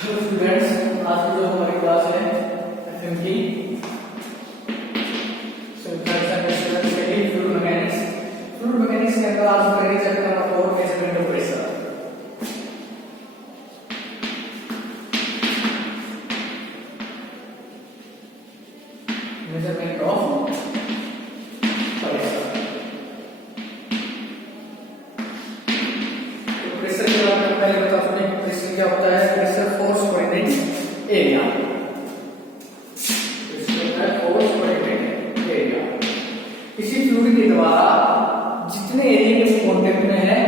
Hello students, आज की जो हमारी क्लास है एफएम की फ्लूइड मैकेनिक्स। फ्लूइड मैकेनिक्स के अंदर आज हम करेंगे chapter number 4 measurement of pressure. Measurement of pressure. तो प्रेशर के बारे में पहले बता चुके हैं। प्रेशर क्या होता है? Pressure force per unit area. किसी फ्लूइड के द्वारा जितने एरिया के कांटेक्ट में है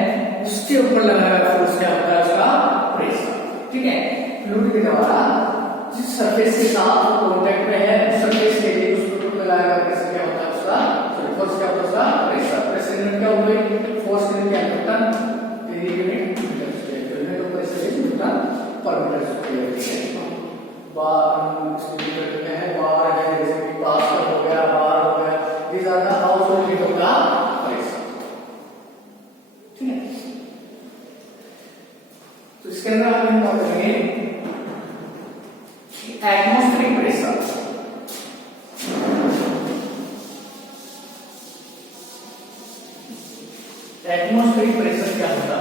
उसके ऊपर लगाया हुआ फोर्स क्या होता है? उसका प्रेशर। ठीक है, फ्लूइड के द्वारा जिस सरफेस के साथ कांटेक्ट में है उस सरफेस के एरिया उसके ऊपर लगाया हुआ प्रेशर क्या होता है? उसका फोर्स क्या होता है? उसका प्रेशर। प्रेशर यूनिट क्या हो गई? फोर्स यूनिट क्या newton, area unit metre square. Unit of pressure is newton per metre square. Bar है, बार है, जैसे कि पास्कल हो गया, बार हो गया, these are the household unit of the pressure। ठीक है, तो इसके अंदर हम बात करेंगे एटमॉस्फेरिक प्रेशर। एटमॉस्फेरिक प्रेशर क्या होता है?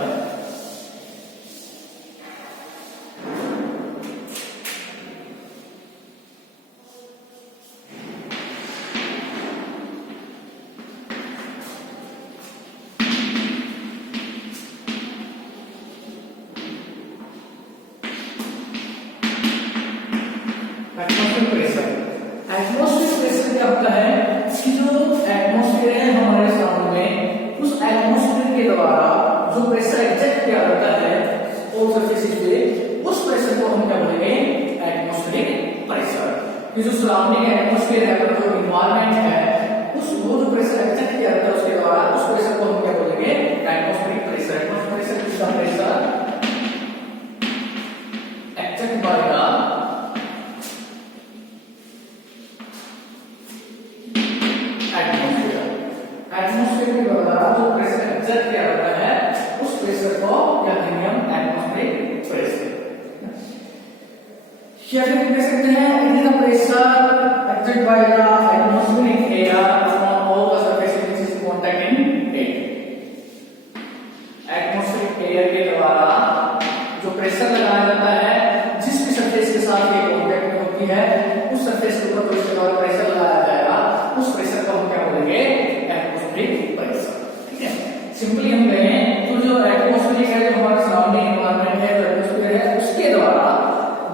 एटमॉस्फेरिक प्रेशर क्या होता है कि जो एटमॉस्फेयर है हमारे साउंड में, उस एटमॉस्फेयर के द्वारा जो प्रेशर एग्जर्ट किया जाता है ऑल सरफेसेस पे, उस प्रेशर को हम क्या बोलेंगे? Atmospheric pressure. कि जो सराउंडिंग एटमॉस्फेयर है, जो एनवायरनमेंट है, उस वो जो प्रेशर एग्जर्ट किया जाता है उसके द्वारा, उस प्रेशर को हम क्या बोलेंगे? Atmospheric pressure. एटमॉस्फेरिक प्रेशर किसका? Pressure exert bye the atmosphere के द्वारा जो प्रेशर एग्जर्ट किया जाता है उस प्रेशर को क्या कहेंगे हम? Atmospheric pressure. या फिर कह सकते हैं it is the pressure exert by the atmospheric air on all the surfaces which is contacting it. Atmospheric air के द्वारा जो प्रेशर लगाया जाता है जिस भी सरफेस के साथ ये कॉन्टैक्ट में होती है, उस सरफेस के ऊपर इसके द्वारा प्रेशर लगाया जाएगा, उस प्रेशर को हम क्या बोलेंगे? Atmospheric pressure. ठीक है, सिंपली हम कहें तो जो एटमॉस्फेरिक है, जो हमारा सराउंडिंग एनवायरनमेंट है, जो एटमॉस्फेयर है, उसके द्वारा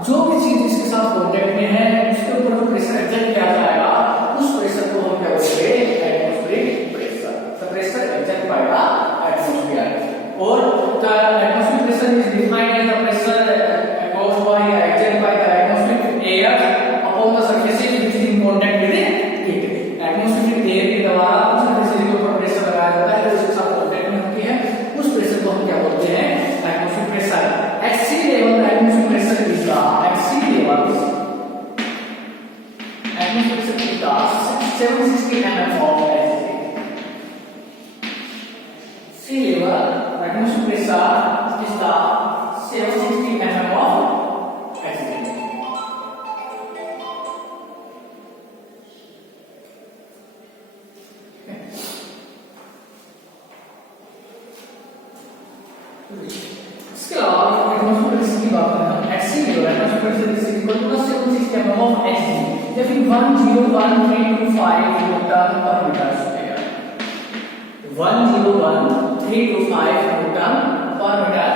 जो भी चीज जिसके साथ कांटेक्ट में है उसके ऊपर जो प्रेशर एग्जर्ट किया जाएगा, उस प्रेशर को हम क्या बोलेंगे? Atmospheric pressure. The pressure exert by the atmosphere. और the atmospheric pressure is defined as the pressure caused by exerted by the atmospheric air upon the surfaces which is in contact with it। Atmospheric air के द्वारा उस surface के ऊपर pressure लगाया जाता है जो उसके साथ कांटेक्ट में होती है, उस प्रेशर को हम क्या बोलते हैं? Atmospheric pressure. At sea level, the atmospheric pressure is the at sea level atmospheric pressure is the 760 mm of sea level atmospheric pressure is the 760 mm of oxygen। इसके अलावा एटमॉस्फेरिक प्रेशर की बात करें हम, at sea level atmospheric pressure is equal to 760 mm of oxygen, या फिर 101,325 newton per metre square. 101,325 newton per metre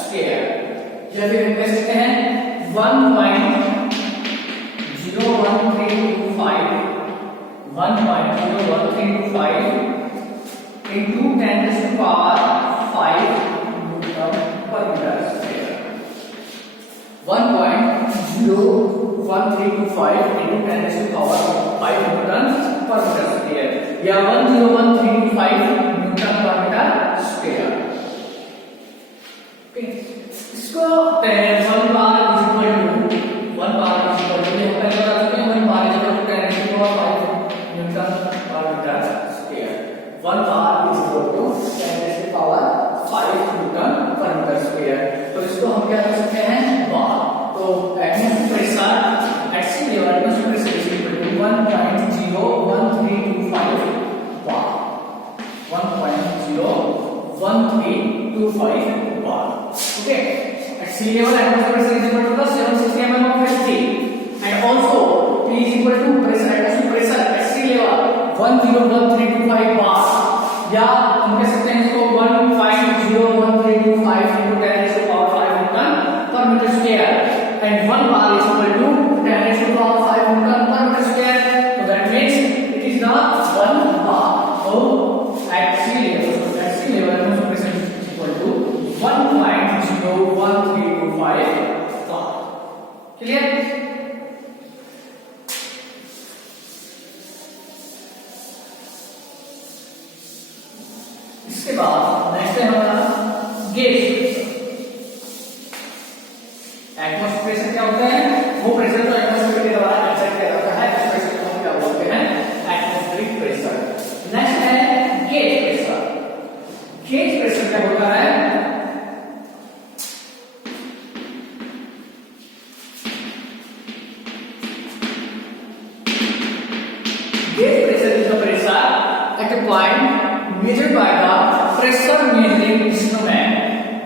square. या फिर हम कह सकते हैं 1.01325 into 10 to the power 5 newton per metre square. 1.01325 into 10 to the power 5 newton per metre square, या 101,325 newton per metre square. इसको 1 bar is equal to 1 bar is equal to हम पहले बता चुके हैं 1 bar is equal to 10 to the power 5 newton per metre square. 1 bar is equal to 10 to the power 5 newton per metre square. तो इसको हम क्या कर सकते हैं? बार। तो sea level atmospheric pressure is equal to the 760 mm of H3 and also P is equal to pressure atmospheric pressure at sea level 101325 bar या हम कह सकते हैं इसको 150135 into 10 raised to power 5 Newton per meter square and 1 bar is equal to 10 raised to power 5 Newton per meter square. So that means it is not 1 bar. So at sea level atmospheric pressure is equal to 1.01325 bar. Clear? इसके बाद next है हमारा gauge atmospheric pressure क्या होता है वो pressure जो atmosphere के द्वारा एक्सर्ट किया जाता है उस प्रेशर को हम क्या बोलते हैं एटमॉस्फेरिक प्रेशर। नेक्स्ट है गेज प्रेशर। गेज प्रेशर क्या होता है gauge pressure is the pressure at a point measured by the pressure measuring instrument।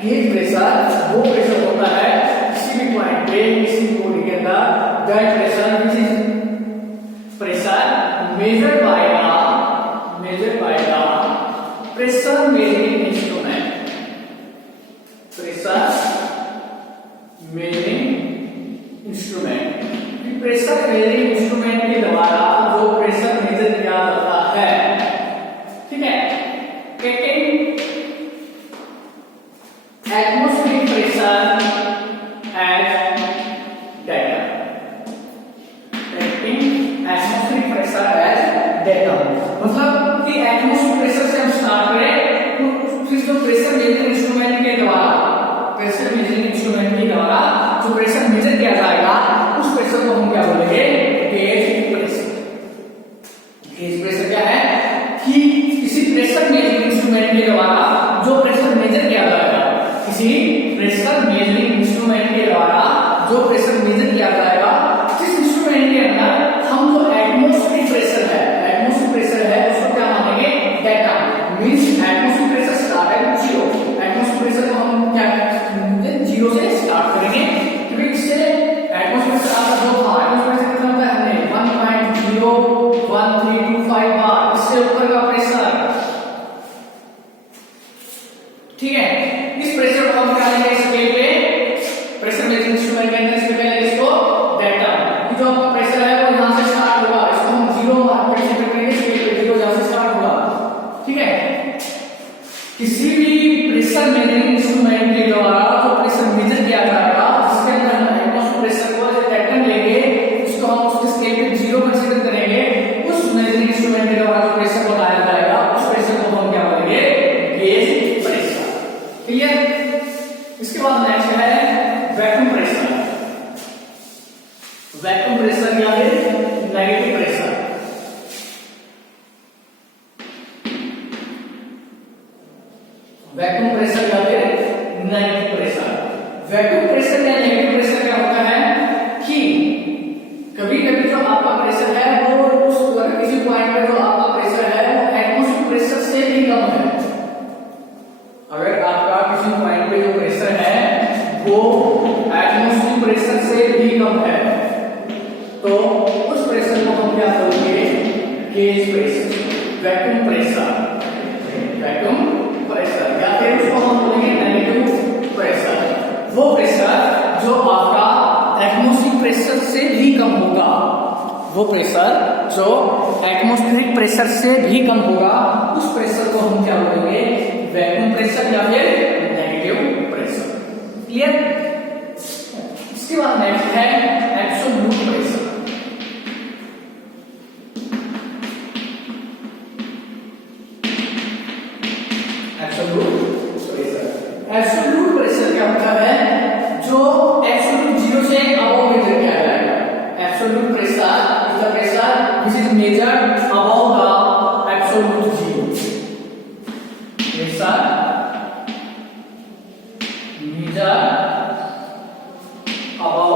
Gauge pressure वो प्रेशर होता है किसी भी पॉइंट पे किसी बॉडी के अंदर that pressure which is pressure measured by the pressure measuring instrument। pressure measuring instrument pressure measuring instrument के द्वारा जो प्रेशर मेजर किया जाता है, ठीक है। Atmospheric pressure as data। Taking atmospheric pressure as data मतलब कि एटमॉस्फेरिक प्रेशर से हम स्टार्ट करें तो फिर जो प्रेशर मेजरिंग इंस्ट्रूमेंट के द्वारा जो प्रेशर मेजर किया जाएगा उस प्रेशर को हम क्या बोलेंगे गेज प्रेशर। गेज प्रेशर क्या है कि किसी प्रेशर मेजरिंग इंस्ट्रूमेंट के द्वारा जो प्रेशर मेजर किया जाएगा, किसी प्रेशर मेजरिंग इंस्ट्रूमेंट के द्वारा जो प्रेशर मेजर किया जाएगा, जिस इंस्ट्रूमेंट के अंदर हम जो एटमॉस्फेरिक प्रेशर है उसको क्या मानेंगे data. Means atmospheric pressure start है जीरो, एटमॉस्फेरिक प्रेशर को हम क्या जीरो से स्टार्ट करेंगे क्योंकि इससे एटमॉस्फेरिक प्रेशर आपका जो था एटमॉस्फेरिक प्रेशर कितना होता है हमने 1.01325 बार, इससे ऊपर का प्रेशर, ठीक है। इस प्रेशर को हम क्या लेंगे स्केल पे प्रेशर मेजरिंग इंस्ट्रूमेंट के अंदर इसमें पहले इसको डेटा जो आपका प्रेशर है वो यहां से स्टार्ट होगा, इसको हम जीरो मार्क करेंगे स्केल पे जीरो यहां से स्टार्ट होगा, ठीक है। किसी भी प्रेशर मेजरिंग इंस्ट्रूमेंट के द्वारा जो प्रेशर मेजर किया जाएगा जिसके अंदर हम एटमॉस्फेरिक प्रेशर को डेटा लेंगे उसको हम उसके स्केल पे जीरो कंसीडर करेंगे, उस मेजरिंग इंस्ट्रूमेंट के द्वारा जो प्रेशर बताया जाएगा उस प्रेशर को हम क्या बोलेंगे गेज प्रेशर। क्लियर? इसके बाद नेक्स्ट है वैक्यूम प्रेशर। वैक्यूम प्रेशर या फिर नेगेटिव प्रेशर। वैक्यूम प्रेशर या फिर नेगेटिव प्रेशर। वैक्यूम प्रेशर या नेगेटिव प्रेशर क्या होता है कि कभी कभी जो आपका प्रेशर है वो उस किसी पॉइंट पे जो आपका प्रेशर है वो एटमॉस्फेरिक प्रेशर से भी कम है। अगर आपका किसी पॉइंट पे जो प्रेशर है वो एटमॉस्फेरिक प्रेशर से भी कम है तो उस प्रेशर को हम क्या बोलेंगे gauge pressure, vacuum pressure, vacuum pressure या फिर उसको हम बोलेंगे नेगेटिव प्रेशर। वो प्रेशर जो आपका एटमॉस्फेरिक प्रेशर से भी कम होगा, वो प्रेशर जो एटमॉस्फेरिक प्रेशर से भी कम होगा उस प्रेशर को हम क्या बोलेंगे वैक्यूम प्रेशर या फिर नेगेटिव प्रेशर। क्लियर? इसके बाद नेक्स्ट है एब्सोल्यूट प्रेशर। एब्सोल्यूट प्रेशर क्या होता है जो एब्सोल्यूट जीरो से अबव मेजर किया जाएगा। Absolute pressure is the pressure which is measured above the absolute zero. Pressure measure above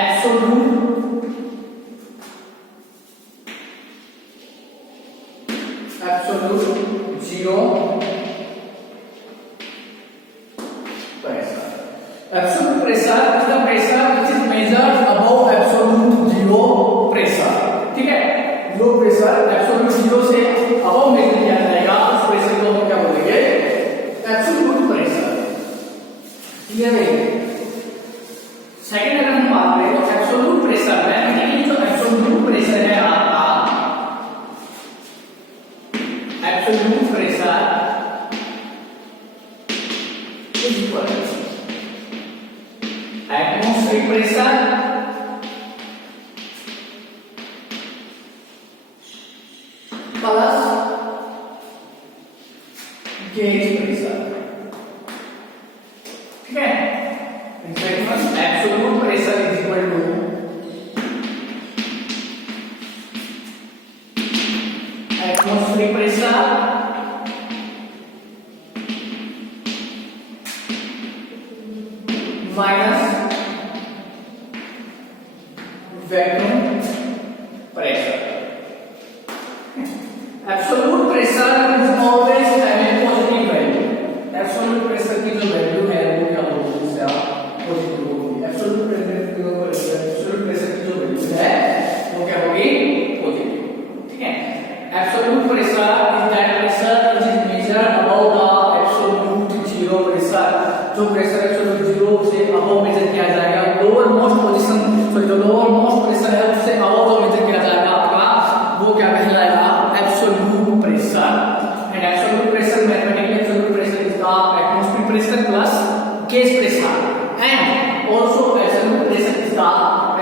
absolute zero pressure. Absolute pressure is the pressure which is measured above absolute zero pressure. ठीक है, low pressure absolute zero से above major किया जाएगा, उस pressure को हम क्या बोलेंगे? Absolute pressure. क्लियर है? सेकंड अगर हम बात करें तो एब्सोल्यूट प्रेशर में ये जो एब्सोल्यूट प्रेशर है आपका, absolute pressure is equal to atmospheric pressure plus gauge pressure. ठीक है, absolute pressure is equal to atmospheric pressure minus vacuum pressure. Absolute pressure is always having positive value. Absolute pressure की जो value है वो क्या होगी? उससे आप पॉजिटिव होगी। एब्सोल्यूट प्रेशर की जो वैल्यू है वो क्या होगी? पॉजिटिव। ठीक है, absolute pressure is that pressure which is measured above the absolute zero pressure. जो प्रेशर एब्सोल्यूट जीरो से अबव मेजर किया जाएगा, लोअर मोस्ट पोजीशन, सो जो लोअर मोस्ट प्रेशर है उससे अबव जो मेजर किया जाएगा आपका, वो क्या कहलाएगा? Absolute pressure. And absolute pressure mathematically absolute pressure is the atmospheric pressure plus gauge pressure, and also absolute pressure is the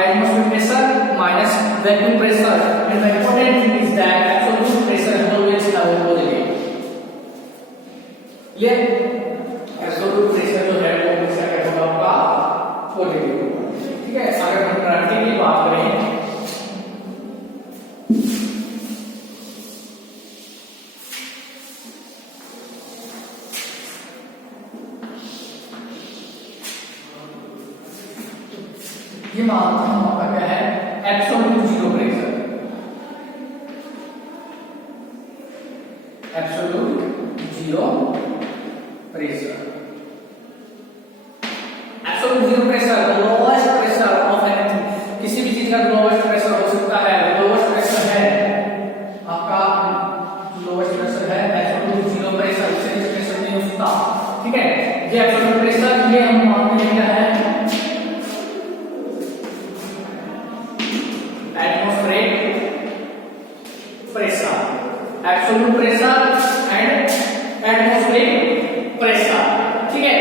atmospheric pressure minus vacuum pressure. And the important thing is that absolute pressure is always having positive. ये absolute pressure जो है वो हमेशा क्या होगा? आपका positive होगा। ठीक है, अगर हम प्रैक्टिकली बात करें ये मानते हैं आपका क्या है? Absolute zero pressure. Absolute zero pressure, absolute zero pressure, the lowest pressure of anything. किसी भी चीज का लोएस्ट प्रेशर हो सकता है, लोएस्ट प्रेशर है आपका, लोएस्ट प्रेशर है एब्सोल्यूट जीरो प्रेशर, इससे नीचे प्रेशर नहीं हो सकता। ठीक है, ये एब्सोल्यूट प्रेशर ये हम मानते हैं क्या है? Absolute pressure and atmospheric pressure. ठीक है,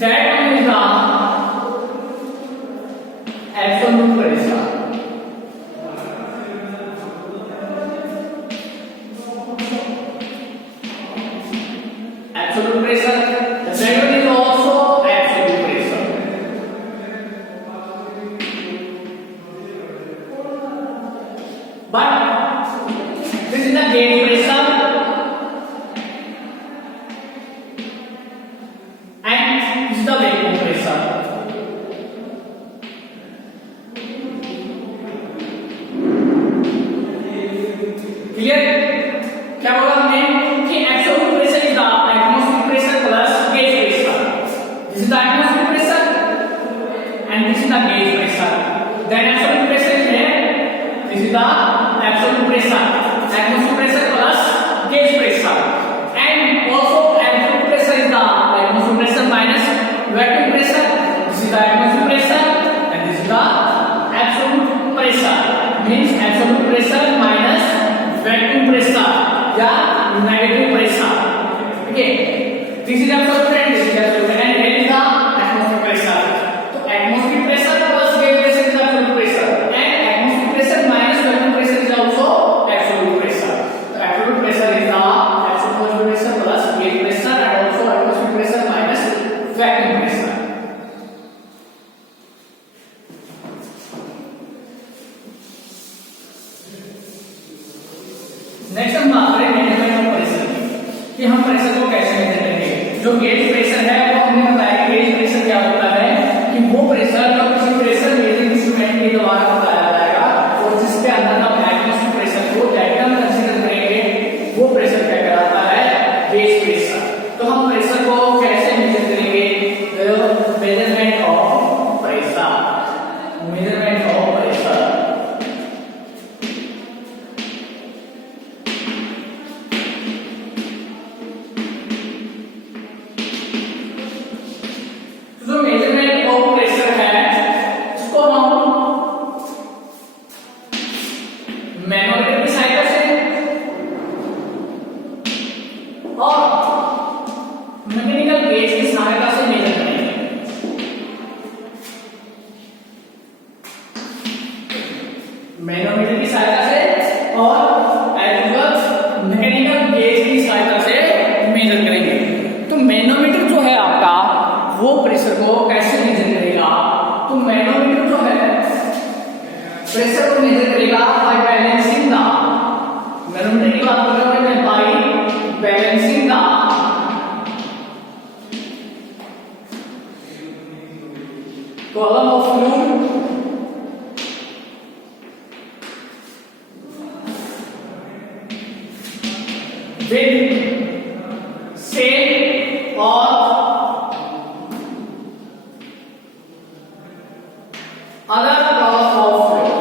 that one is the absolute pressure. Absolute pressure, the second is also absolute pressure. But this is the gauge pressure and this is the vacuum pressure. Clear? क्या बोला हमने कि absolute pressure is the atmospheric pressure plus gauge pressure. This is the atmospheric pressure and this is the gauge pressure. Then absolute pressure है, this is the absolute pressure, atmospheric pressure plus gauge pressure, and also absolute pressure is the atmospheric pressure minus vacuum pressure. This is the atmospheric pressure and this is the absolute pressure, means absolute pressure minus vacuum pressure या negative pressure. Okay, this is absolute and this is absolute, and here is the atmospheric pressure. So atmospheric pressure plus gauge pressure is absolute pressure, and atmospheric pressure minus vacuum pressure is also absolute pressure. So absolute pressure is the absolute pressure plus gauge pressure and also atmospheric pressure minus vacuum pressure. Next हम बात करें measurement of pressure की, कि हम pressure को कैसे measure करेंगे। जो गेज प्रेशर है वो हमने बताया गेज प्रेशर क्या होता है कि वो प्रेशर जो किसी प्रेशर मेजरिंग इंस्ट्रूमेंट के द्वारा बताया जाएगा और जिसके अंदर हम एटमॉस्फेरिक प्रेशर को डायरेक्ट कंसीडर करेंगे, वो प्रेशर क्या कहलाता है? Gauge pressure. तो हम प्रेशर को कैसे मेजर करेंगे? को कैसे मेजर करेगा? तो मैनोमीटर जो है प्रेशर को मेजर करेगा बाय बैलेंसिंग द, मैनोमीटर की बात कर रहे हैं, by balancing the column of fluid with same or other column of fluid।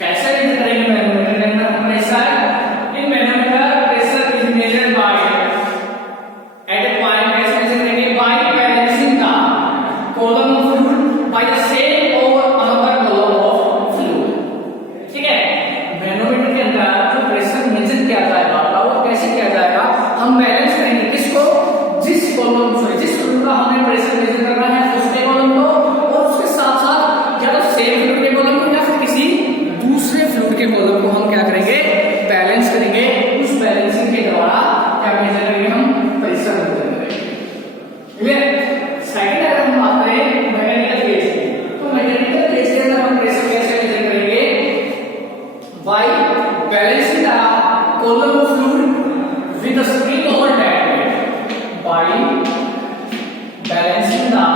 कैसे मेजर करेंगे मैनोमीटर के अंदर pressure? In manometer pressure is measured by at a point, कैसे मेजर करेंगे? By balancing the column of fluid by the same or another column of fluid। ठीक है, manometer के अंदर जो प्रेशर मेजर किया जाएगा वो कैसे किया जाएगा? हम बैलेंस करेंगे किसको? जिस कॉलम सॉरी जिस फ्लूइड का हमें प्रेशर मेजर करना है उसके कॉलम को, और उसके साथ साथ या तो सेम फ्लूइड के कॉलम को या फिर किसी दूसरे फ्लूइड के कॉलम को हम क्या करेंगे? बैलेंस करेंगे। उस बैलेंसिंग के द्वारा क्या मेजर करेंगे? हम प्रेशर मेजर करेंगे। क्लियर? सेकंड अगर हम बात करें मैकेनिकल गेज की, तो मैकेनिकल गेज के अंदर हम प्रेशर कैसे मेजर करेंगे? By balancing the column of fluid with a spring over that weight, by balancing the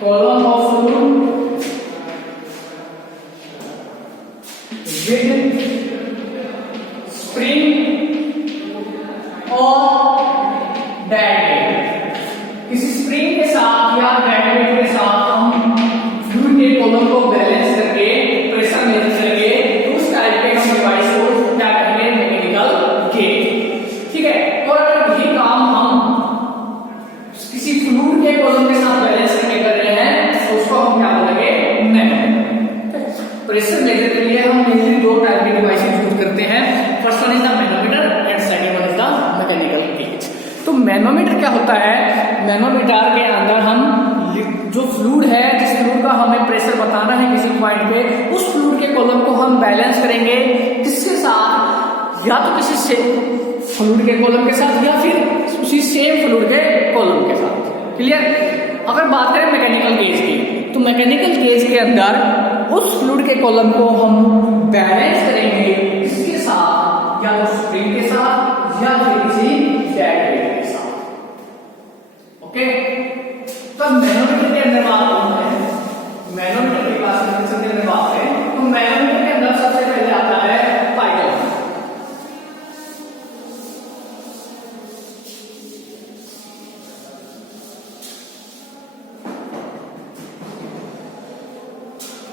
column of fluid with spring or dead weight। किसी स्प्रिंग के साथ या डेड वेट के साथ हम फ्लूइड के कॉलम को बैलेंस करके प्रेशर मेजर करेंगे, तो उस टाइप के हम डिवाइस को क्या कहेंगे? Mechanical gauge. ठीक है, और अगर यही काम हम किसी फ्लूइड के कॉलम के साथ बैलेंस करके कर रहे हैं तो उसको हम क्या बोलेंगे? मैनोमीटर। प्रेशर मेजर के लिए हम मेनली दो टाइप के डिवाइस यूज करते हैं। First one is the manometer and second one is the mechanical gauge. तो मैनोमीटर क्या होता है? मैनोमीटर के अंदर हम जो फ्लूइड है, जिस फ्लूइड का हमें प्रेशर बताना है किसी पॉइंट पे, उस फ्लूइड के कॉलम को हम बैलेंस करेंगे किसके साथ? या तो किसी से फ्लूइड के कॉलम के साथ या फिर उसी सेम फ्लूइड के कॉलम के साथ। क्लियर? अगर बात करें मैकेनिकल गेज की, तो मैकेनिकल गेज के अंदर उस फ्लूइड के कॉलम को हम बैलेंस करेंगे किसके साथ? या तो स्प्रिंग के साथ या फिर किसी डेड वेट के साथ। ओके, तो मैनोमीटर के अंदर बात करते हैं, मैनोमीटर की क्लासिफिकेशन के अंदर बात करें तो मैनोमीटर के अंदर सबसे पहले आता है पाइजोमीटर।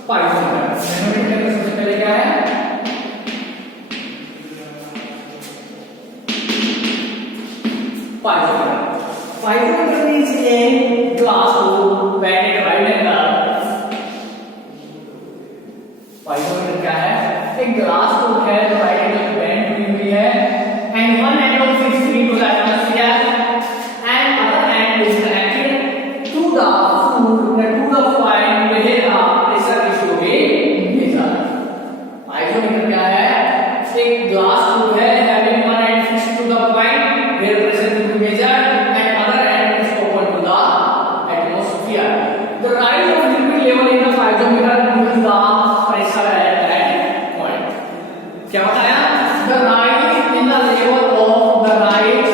पाइजोमीटर मैनोमीटर के अंदर सबसे पहले क्या है? Piezometer. Piezometer means a glass tube bend divide angle. Piezometer क्या है? एक ग्लास ट्यूब है जो राइट एंगल बैंड बनी हुई है, and one end of it free to the atmosphere and other end is connected to the fluid to the point where the pressure is to be measured. Piezometer क्या है? एक glass tube है having one end fixed to the point where pressure is to be measured and other end is open to the atmosphere. The rise of liquid level in the piezometer reduces the pressure at that point। क्या बताया? The rise in the level of the rise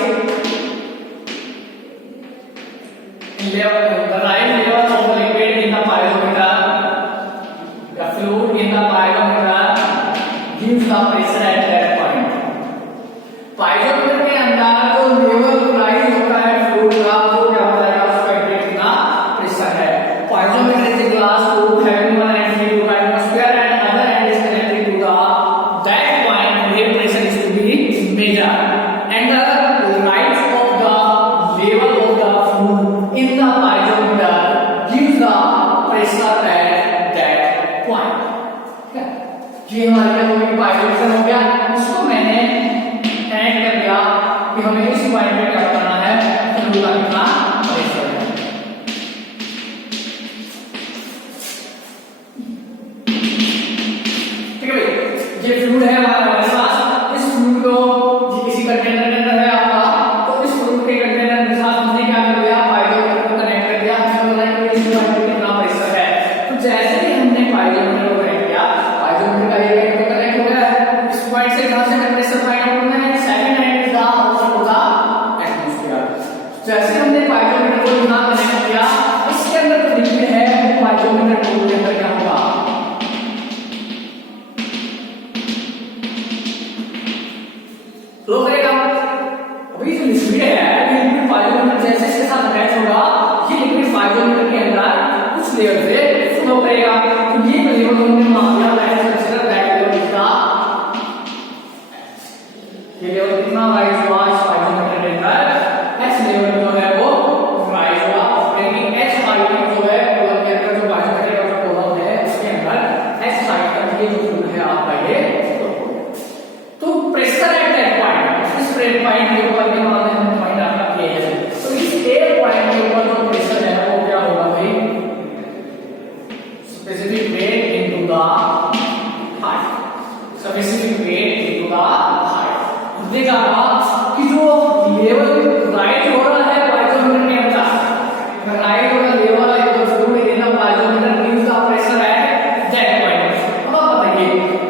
level of the liquid in the piezometer, the fluid in the piezometer gives the pressure at that point। पाइजोमीटर के अंदर जो level rise होता है fluid का वो क्या बताएगा? उसका इंडिकेट कितना प्रेशर है। पाइजोमीटर is a glass tube having one end filled with atmosphere and other end is connected to the that point where pressure is to be measured, and the rise of the level of the fluid in the piezometer gives the pressure at that point। ठीक है, ये हमारे क्या हो गया? पाइजोमीटर हो गया। इसको मैंने ऐड कर दिया कि हमें इस पॉइंट पे क्या करना है? फ्लूइड का कितना प्रेशर है। ठीक है भाई, ये फ्लूइड है हमारे पास, पॉइंट से कहां से प्रेशर फाइंड आउट करना है, सेकंड हैंड का होगा एटमॉस्फेयर। जैसे हमने पाइजोमीटर को यहां कनेक्ट किया, इसके अंदर जो लिक्विड है वो पाइजोमीटर ट्यूब के अंदर क्या होगा, फ्लो करेगा। अभी जो लिक्विड है ये लिक्विड पाइजोमीटर जैसे इसके साथ अटैच होगा, ये लिक्विड पाइजोमीटर के अंदर कुछ लेवल पे फ्लो करेगा। तो ये लेवल हमने मान लिया that is consider that level is the, ये लेवल कितना राइज हुआ इस पाइजोमीटर के अंदर, एच लेवल जो है वो राइज हुआ। लेकिन एच हाइट जो है कॉलम के अंदर, जो पाइजोमीटर का कॉलम है उसके अंदर एच हाइट तक ये जो फ्लूइड है आपका ये तो प्रेशर एट दैट पॉइंट, इस पॉइंट के ऊपर के मान लें हम पॉइंट आपका ए है, तो इस ए पॉइंट के ऊपर जो प्रेशर है वो क्या होगा भाई, specific weight into the height, specific weight into the height. देखा कि जो लेवल राइज हो रहा है पाइजोमीटर के अंदर, राइज हो रहा लेवल है तो fluid in the piezometer means the pressure at that point. अब आप बताइए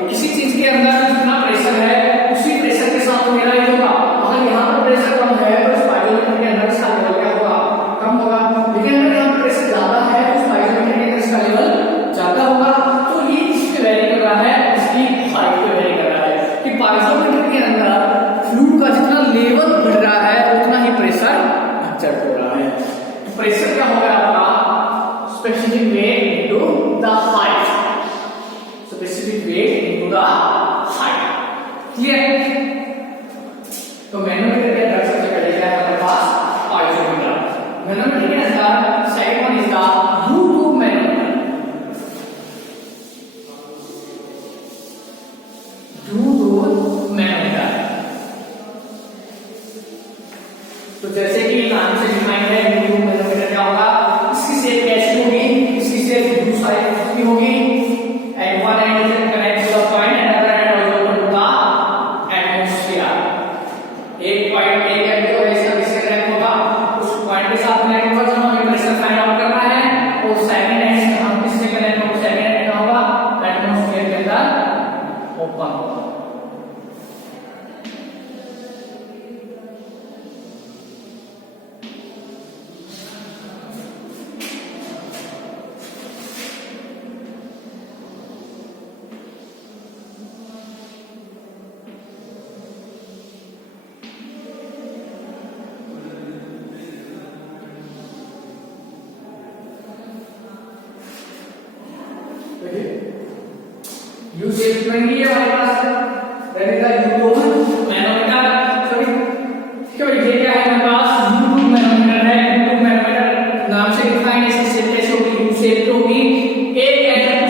किसी चीज के अंदर जितना प्रेशर है उसी प्रेशर के साथ मेरा ही होगा। अगर यहाँ पर प्रेशर कम है तो इस पाइजोमीटर के अंदर इसका लेवल क्या होगा, कम होगा। लेकिन अगर यहाँ पर प्रेशर ज्यादा है तो इस पाइजोमीटर के अंदर इसका लेवल ज्यादा होगा। तो ये किस पे वेरी कर रहा है, इसकी हाइट पे वेरी कर रहा है कि पाइजोमीटर के अंदर फ्लूइड का जितना लेवल बढ़ रहा है उतना ही प्रेशर चढ़ हो रहा है। प्रेशर क्या होगा आपका, specific weight into the height, specific weight into the height. Clear? तो मैनोमीटर के अंदर सबसे पहले क्या है हमारे पास, पाइजोमीटर। मैनोमीटर के अंदर second one is the U tube manometer. U tube manometer, तो जैसे कि नाम से डिफाइन है यूट्यूब मैनोमीटर क्या होगा, इसकी शेप कैसी होगी, इसकी शेप यू साइज की होगी and one end is connect to the point and other end is open to the atmosphere. एक पॉइंट एक एंड को ऐसा किससे कनेक्ट होगा, उस पॉइंट के साथ कनेक्ट होगा जहां हमें प्रेशर फाइंड आउट करना है, और सेकंड एंड हम किससे कनेक्ट होगा, सेकंड एंड क्या होगा, एटमॉस्फेयर के अंदर ओपन होगा। यू शेप बनेगी हमारे पास रहेगा यूट्यूब मैनोमीटर। सॉरी ठीक है भाई, ये क्या है हमारे पास, यूट्यूब मैनोमीटर है। यूट्यूब मैनोमीटर नाम से डिफाइन है, इसकी शेप कैसे होगी, यू शेप होगी। एक एटम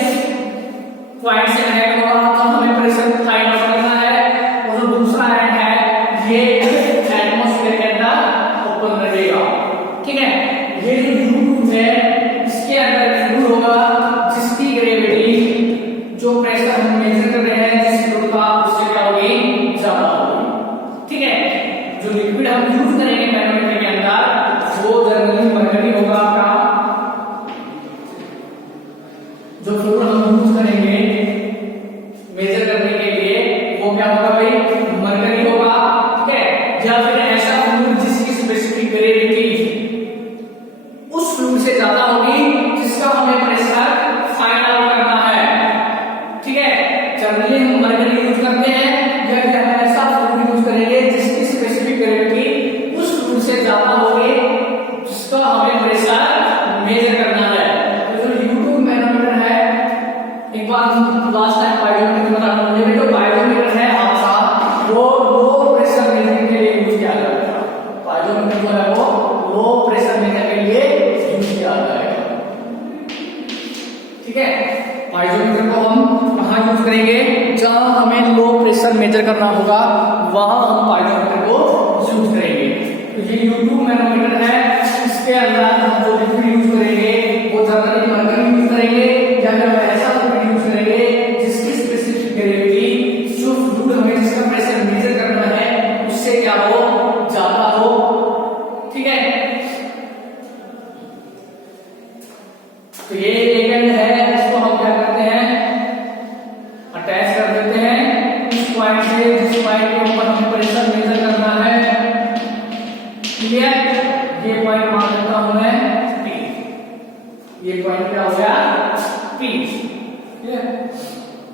पॉइंट से कनेक्ट होगा तो हमें प्रेशर फाइंड आउट करना है, और जो दूसरा एंड है ये एटमॉस्फेयर के अंदर ओपन रहेगा। ठीक है, ये जो यूट्यूब है इसके अंदर फ्लूइड होगा जिसकी ग्रेविटी जो प्रेशर हम मेजर कर रहे हैं जिस फ्लूइड का उससे क्या होगी, ज्यादा होगी। ठीक है, जो लिक्विड हम यूज करेंगे मैनोमीटर के अंदर वो जनरली मरकरी होगा आपका। जो फ्लूइड हम यूज करेंगे मेजर करने के लिए वो क्या होगा भाई, मरकरी होगा। ठीक है, या फिर ऐसा फ्लूइड जिसकी स्पेसिफिक ग्रेविटी उस फ्लूइड से ज्यादा होगी जिसका हमें प्रेशर फाइंड आउट करना है। ठीक है, जनरली हम मरकरी यूज करते हैं, या फिर हम ऐसा फ्लूइड यूज करेंगे जिसकी स्पेसिफिक ग्रेविटी उस फ्लूइड से ज्यादा होगी जिसका हमें प्रेशर मेजर करना है। तो जो यूट्यूब मैनोमीटर है, एक बार लास्ट टाइम पाइजोमीटर बता रहा हूं, ये जो पाइजोमीटर है आपका वो लो प्रेशर मेजरिंग के लिए यूज किया जाता है। पाइजोमीटर जो है वो लो प्रेशर मेजर के लिए यूज किया जाएगा। ठीक है, पाइजोमीटर को हम कहाँ यूज करेंगे, जहां हमें लो प्रेशर मेजर करना होगा वहां हम पाइजोमीटर को यूज करेंगे। तो ये यूट्यूब मैनोमीटर है, इसके अंदर हम जो लिक्विड यूज करेंगे वो जनरली मरकरी यूज करेंगे, या फिर हम ऐसा लिक्विड यूज करेंगे जिसकी स्पेसिफिक ग्रेविटी जो फ्लूइड हमें जिसका प्रेशर मेजर करना है उससे क्या हो, ज्यादा हो। ठीक है, तो ये एक एंड है, इसको हम क्या करते हैं, अटैच कर देते हैं उस पॉइंट से जिस पॉइंट के ऊपर हमें प्रेशर मेजर करना है, क्लियर, ये पॉइंट मान लेता हूं मैं P। ये पॉइंट क्या हो गया P, क्लियर।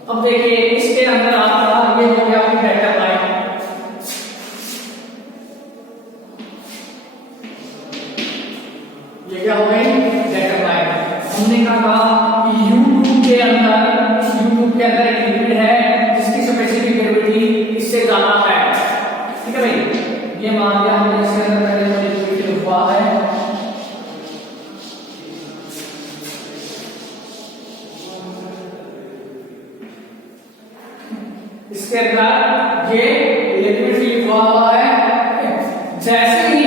अब देखिए इसके अंदर आपका ये हो गया आपकी डेल्टा लाइन, ये क्या हो गई डेल्टा लाइन। हमने कहा कि U2 के अंदर, इस U2 के अंदर एक लिक्विड है जिसकी स्पेसिफिक ग्रेविटी इससे ज्यादा है, ठीक है भाई। ये मान लिया हमने इसके अंदर पहले लिक्विड फिल हुआ है, इसके अंदर ये लिक्विड फिल हुआ है। जैसे ही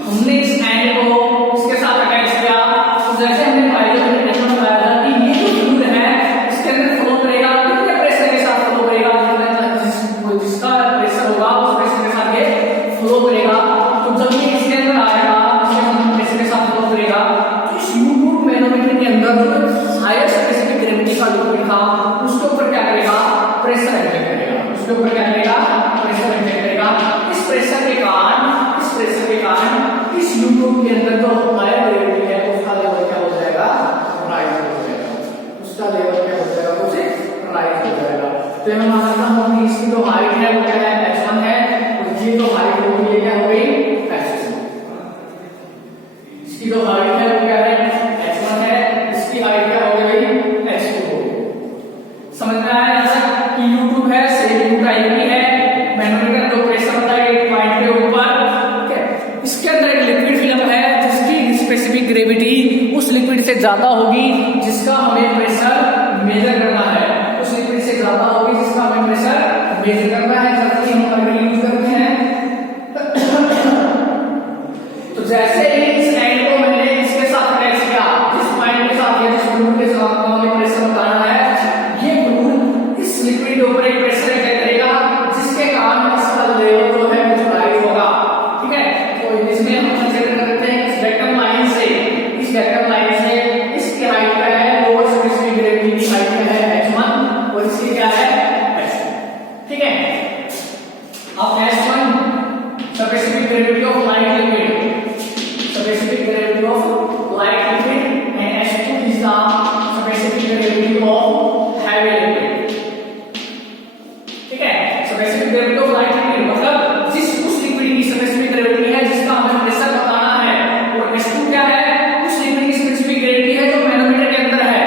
हमने इस एंड को इसके साथ अटैच किया, तो जैसे हमने पाइलोट बताया था कि ये जो फ्लूइड है इसके अंदर फ्लो करेगा, कितने प्रेशर के साथ फ्लो करेगा, जिसका प्रेशर होगा उस प्रेशर के साथ ये फ्लो करेगा। तो जब ये इसके अंदर आएगा, इसके प्रेशर के साथ फ्लो करेगा, तो इस U2 मैनोमीटर के अंदर जो हायर स्पेसिफिक ग्रेविटी का लिक्विड था उसके ऊपर क्या करेगा, प्रेशर एक्ट करेगा, उसके ऊपर क्या करेगा, प्रेशर एक्ट करेगा। इस प्रेशर के कारण इस U2 के अंदर जो हायर ग्रेविटी है उसका लेवल क्या हो जाएगा, राइज हो जाएगा, उसका लेवल क्या हो जाएगा, कुछ राइज हो जाएगा। तो मैं मानता हूं कि इसकी जो हाइट है वो क्या है, h1 है, और ये जो हाइट होगी ये क्या हो गई h2। इसकी जो हाइट है वो क्या है h1 है, इसकी हाइट क्या हो गई h2। समझ में आया ऐसा कि U2 है सेम टाइप की है, मैनोमीटर जो प्रेशर होता है एक पॉइंट के ऊपर, ठीक है। इसके अंदर एक लिक्विड फिल्म है जिसकी स्पेसिफिक ग्रेविटी उस लिक्विड से ज्यादा होगी जिसका हमें प्रेशर मेजर करना है, उस लिक्विड से ज्यादा होगी जिसका हमें प्रेशर मेजर करना है, जबकि हम अगर यूज करते हैं। तो जैसे ही इस एंड को मैंने इसके साथ अटैच किया, जिस पॉइंट के साथ या जिस फ्लूइड के साथ हमें प्रेशर बताना है, ये फ्लूइड इस लिक्विड के ऊपर एक प्रेशर एक्ट करेगा जिसके कारण इसका लेवल जो है कुछ राइज होगा, ठीक है। तो इसमें हम कंसीडर करते हैं इस वेक्टर लाइन से, इस वेक्टर लाइन से इसकी हाइट क्या है, लोअर स्पेसिफिक ग्रेविटी की हाइट क्या है h1 और इसकी क्या है h2, ठीक है। अब h1 specific gravity of light liquid, specific gravity of light liquid, and h2 is the specific gravity of heavy liquid, ठीक है। Specific gravity of light liquid मतलब जिस उस लिक्विड की स्पेसिफिक ग्रेविटी है जिसका हमें प्रेशर बताना है, और h2 क्या है, उस लिक्विड की स्पेसिफिक ग्रेविटी है जो मैनोमीटर के अंदर है,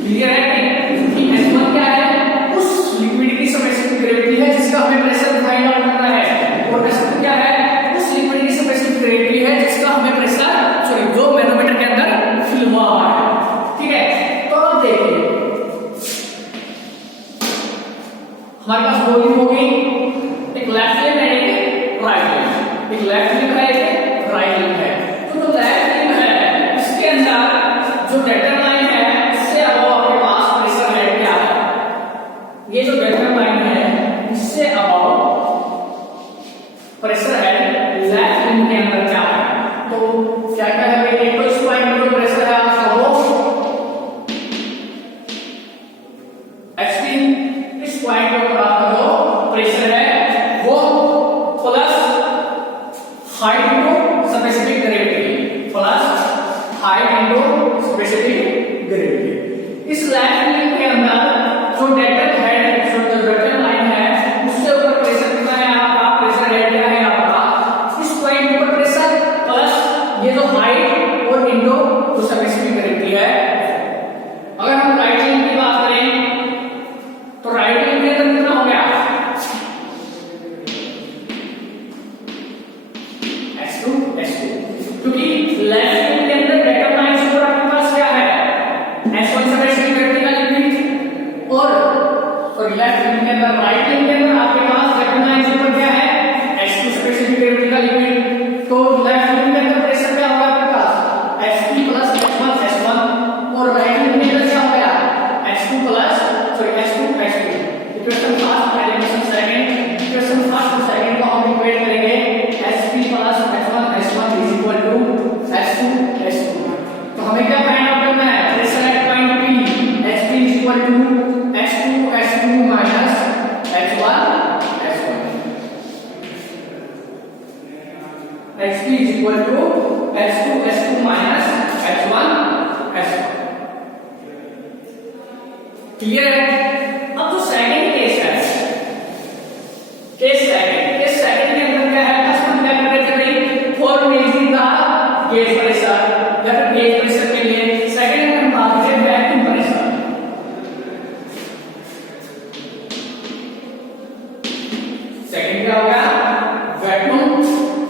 क्लियर है कि h1 क्या है, उस लिक्विड की स्पेसिफिक ग्रेविटी है जिसका हमें प्रेशर फाइंड आउट करना है, और h2 क्या है, उस लिक्विड की स्पेसिफिक ग्रेविटी है जिसका हमें प्रेशर जो मैनोमीटर के अंदर फिल हुआ है, ठीक है। तो अब देखिए हमारे पास दो लिंक होगी, एक लेफ्ट लिंक है एक राइट लिंक, एक लेफ्ट लिंक है एक राइट लिंक है। तो जो लेफ्ट लिंक है इसके अंदर जो डेल्टा लाइन है इससे अब आपके पास प्रेशर है क्या है, ये जो डेल्टा लाइन है इससे अब प्रेशर है लेफ्ट लिंक के अंदर क्या है। तो क्या क्या है भाई, एक तो इस पॉइंट पे जो प्रेशर है आपका वो h3, इस पॉइंट पे ऊपर आपका जो प्रेशर है वो क्लियर है? अब जो सेकंड केस है, केस सेकंड के अंदर क्या है, फर्स्ट हम क्या कर रहे थे भाई, for measuring the gauge pressure या फिर गेज प्रेशर के लिए सेकंड में हम बात करें वैक्यूम प्रेशर। सेकंड क्या होगा, वैक्यूम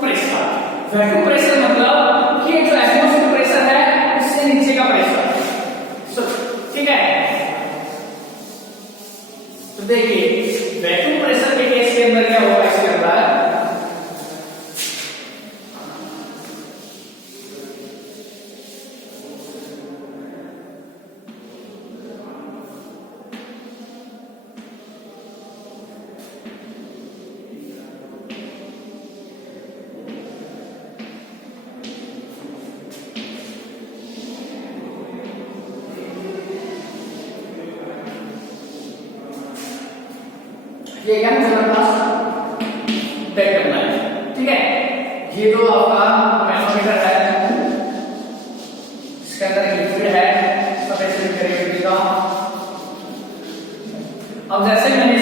प्रेशर। वैक्यूम प्रेशर मतलब कि जो एटमॉस्फेरिक प्रेशर है उससे नीचे का प्रेशर, ठीक है? तो देखिए वैक्यूम प्रेशर के केस के अंदर क्या होगा, इसके अंदर ये क्या हमारे पास डेक करना है, ठीक है? ये जो आपका मैनोमीटर है, इसके अंदर लिक्विड है, स्पेसिफिक ग्रेविटी का। अब जैसे मैंने